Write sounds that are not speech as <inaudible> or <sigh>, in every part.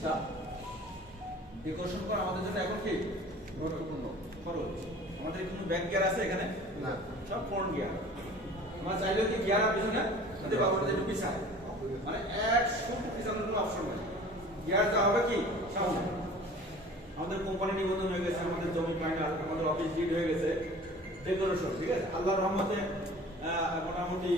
অফিসটা ডেকোরেশন করা আমাদের জন্য এখন কি? গুরুত্বপূর্ণ। খরচ। আমাদের কোনো ব্যাক গিয়ার আছে এখানে? না। সব ফ্রন্ট গিয়ার আমরা চাইলেও কি গিয়ার আর পিছনে যদি বাবাটা একটু পিছায় মানে এক শুট পিছানোর কোনো অপশন নেই। গিয়ারটা হবে কি? সামনে। আমাদের কোম্পানি নিবন্ধন হয়ে গেছে আমাদের জমি ফাইনাল আমাদের অফিস ডিড হয়ে গেছে। ডেকোরেশন ঠিক আছে? আল্লাহর রহমতে মোটামুটি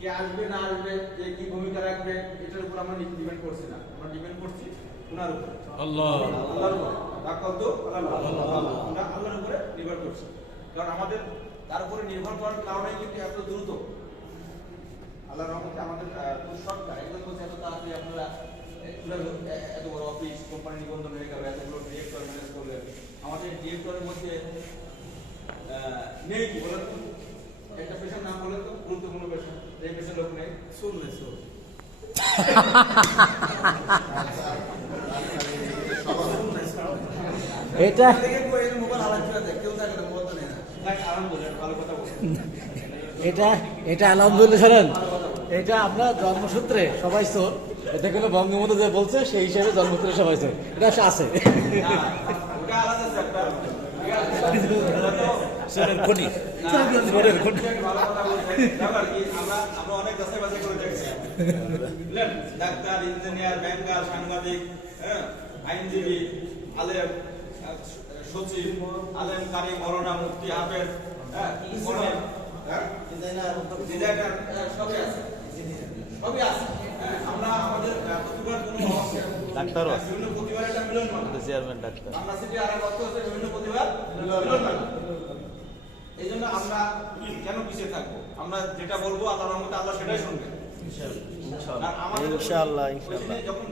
কে আসবে না আসবে যে কি ভূমিকা রাখবে এটার উপর আমরা ডিপেন্ড করছি না। আমরা ডিপেন্ড করছি ওনার উপর। আল্লাহ। আল্লাহর উপর। তাকওয়াল তো আল্লাহ আমরা আল্লাহর উপরে নির্ভর করছি। কারণ আমাদের তার উপরে নির্ভর করার কারণে কিন্তু এত দ্রুত। আল্লাহর রহমতে আমাদের খুব শর্টকাট বলছে এত তাড়াতাড়ি আপনারা এ, তুলে ধর- এ- এত বড় অফিস কোম্পানি নিবন্ধন হয়ে গেল এতগুলো ডিরেক্টর ম্যানেজ করলেন আমাদের ডিরেক্টরের মধ্যে আহ, নেই কি বলেন তো? একটা পেশার নাম বলেন তো? গুরুত্বপূর্ণ পেশা এই পেশার লোক নেই? শুনলে শুন <laughs> এটা এটা এটা আলহামদুলিল্লাহ শোনেন এটা আমরা জন্মসূত্রে সবাই চোর। এটা কোনো বঙ্গবন্ধু যে বলছে সেই হিসেবে জন্মসূত্রে সবাই চোর। এটা আছে। ডাক্তার ইঞ্জিনিয়ার ব্যাংকার সাংবাদিক হ্যাঁ, আইনজীবী আলেম। সচিব আলেম কারি মরনা মুফতি হাফেজ সবই আছে আমরা আমাদের আহ, কোনো ডাক্তারও আছে। বিভিন্ন প্রতিভার একটা মিলন ঘটে। চেয়ারম্যান ডাক্তার বাংলা সিটি আর এক অর্থ বিভিন্ন প্রতিভার মিলন মেলা। এই জন্য আমরা কেন পিছিয়ে থাকব আমরা যেটা বলব আল্লাহর রহমতে আল্লাহ সেটাই শুনবেন ইনশাআল্লাহ, ইনশাআল্লাহ। যখন